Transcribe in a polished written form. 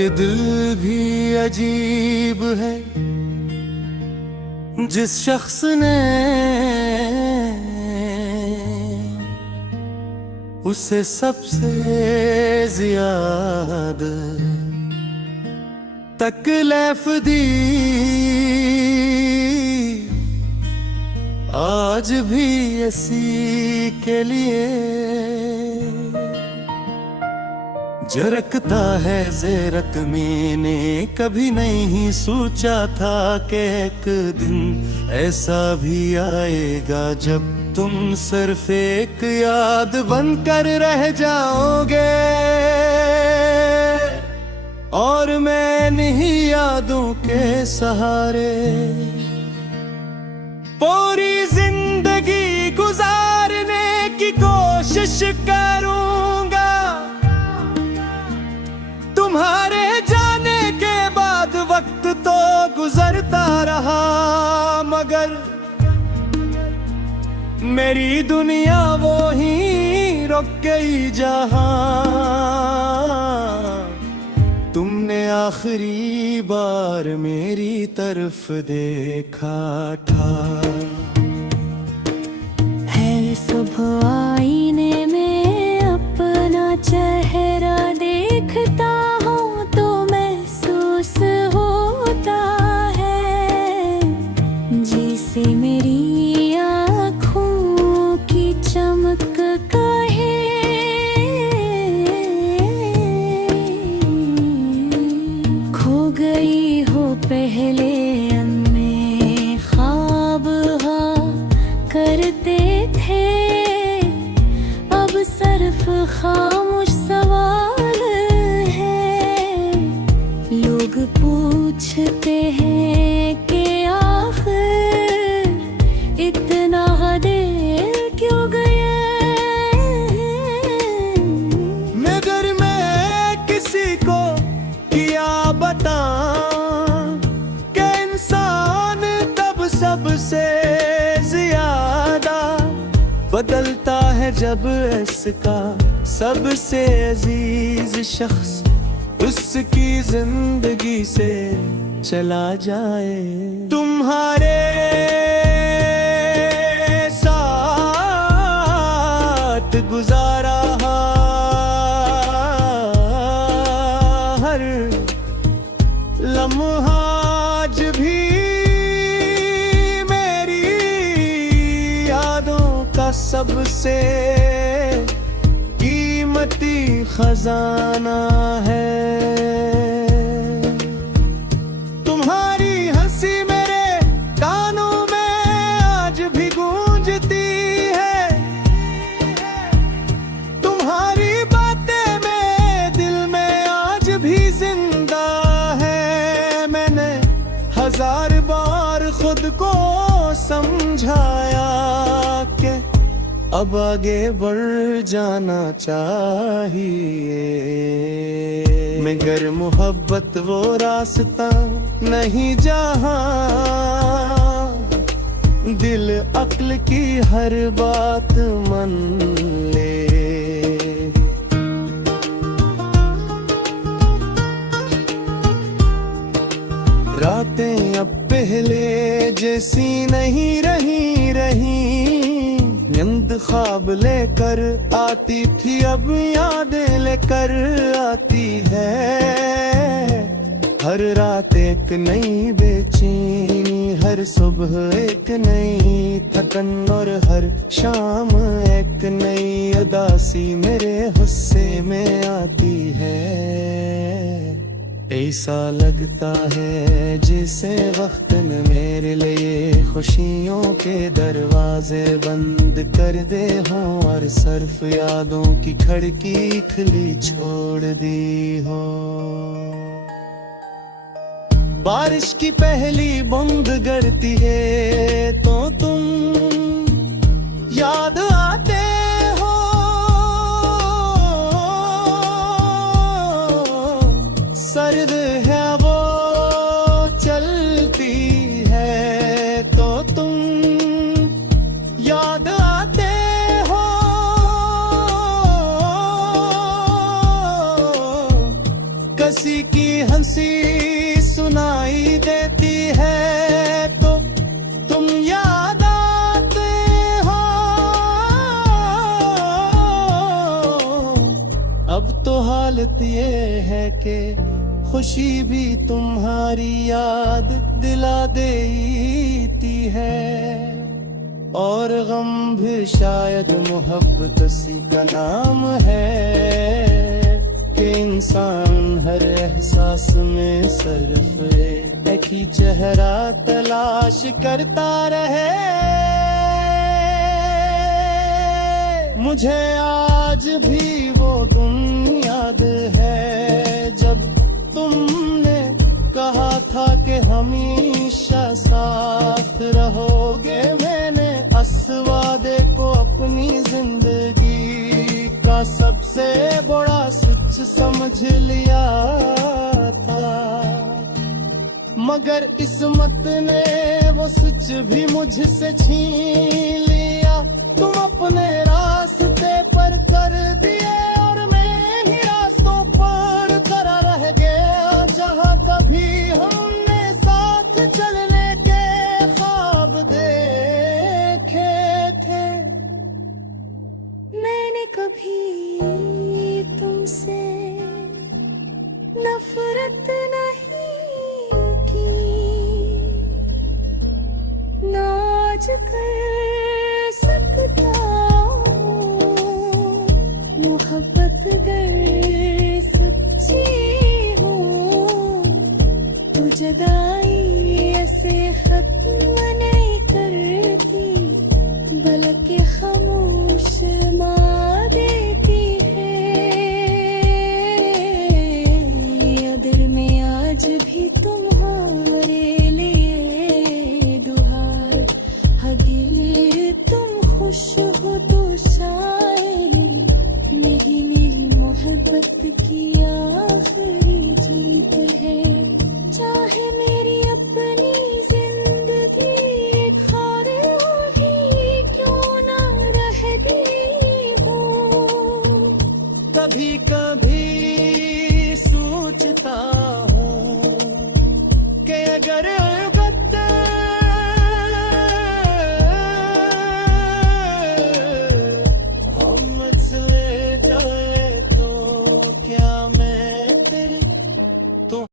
ये दिल भी अजीब है, जिस शख्स ने उसे सबसे ज्यादा तकलीफ दी, आज भी इसी के लिए झरकता है ज़ेरक। मैंने कभी नहीं सोचा था कि एक दिन ऐसा भी आएगा जब तुम सिर्फ एक याद बनकर रह जाओगे, और मैं इन्हीं यादों के सहारे पूरी जिंदगी गुजारने की कोशिश करूंगा। तुम्हारे जाने के बाद वक्त तो गुजरता रहा, मगर मेरी दुनिया वो ही रुक गई जहां तुमने आखिरी बार मेरी तरफ देखा था। है सुबह आईने में अपना चेहरा देखता हूँ तो महसूस होता है जैसे मेरी आँखों की चमक कहे खो गई हो पहले में ख्वाब करते थे, अब सिर्फ खामोश सवाल है। लोग पूछते हैं कि आखिर इतना देर क्यों गया, मगर मैं किसी को क्या बताऊं कि इंसान तब सबसे ज्यादा बदलता है जब इसका सबसे अजीज शख्स उसकी जिंदगी से चला जाए। तुम्हारे साथ गुजारा हर लम्हा आज भी मेरी यादों का सबसे कीमती खजाना है। तुम्हारी हंसी मेरे कानों में आज भी गूंजती है, तुम्हारी बातें मेरे दिल में आज भी जिंदा है। मैंने हजार बार खुद को समझाया कि अब आगे बढ़ जाना चाहिए, मगर मोहब्बत वो रास्ता नहीं जहां दिल अक्ल की हर बात मान ले। रातें अब पहले जैसी नहीं रही, नींद ख्वाब लेकर आती थी अब यादें लेकर आती है। हर रात एक नई बेचैनी, हर सुबह एक नई थकन, और हर शाम एक नई उदासी मेरे गुस्से में आती है। ऐसा लगता है जैसे वक्त में मेरे लिए खुशियों के दरवाजे बंद कर दे हो, और सिर्फ यादों की खिड़की खुली छोड़ दी हो। बारिश की पहली बूंद गिरती है तो तुम याद आते हो, सर्द है वो चलती है तो तुम याद आते हो। हंसी की हंसी सुनाई देती है तो तुम याद आते हो। अब तो हालत ये है कि खुशी भी तुम्हारी याद दिला देती है, और गम भी शायद मोहब्बत सी का नाम है कि इंसान हर एहसास में सिर्फ एक ही चेहरा तलाश करता रहे। मुझे आज भी वो दिन याद है जब तुमने कहा था कि हमेशा साथ रहोगे। मैंने इस वादे को अपनी जिंदगी का सबसे बड़ा सच समझ लिया था, मगर किस्मत ने वो सच भी मुझसे छीन लिया। तुम अपने रास्ते पर कर दिए और मैं ही रास्तों पर खड़ा रह गया, जहाँ कभी हमने साथ चलने के ख्वाब देखे थे। मैंने कभी तुमसे नफरत नहीं की, नाज कर सकता हूँ मोहब्बत गर सच्ची हो तो जुदाई ऐसे खत्म नहीं करती, बल्कि खामोश मार देती है। अदर में आज भी तुम्हारे लिए दुहार, अगर तुम खुश हो तो शायद मेरी मोहब्बत की आखिरी जीत है।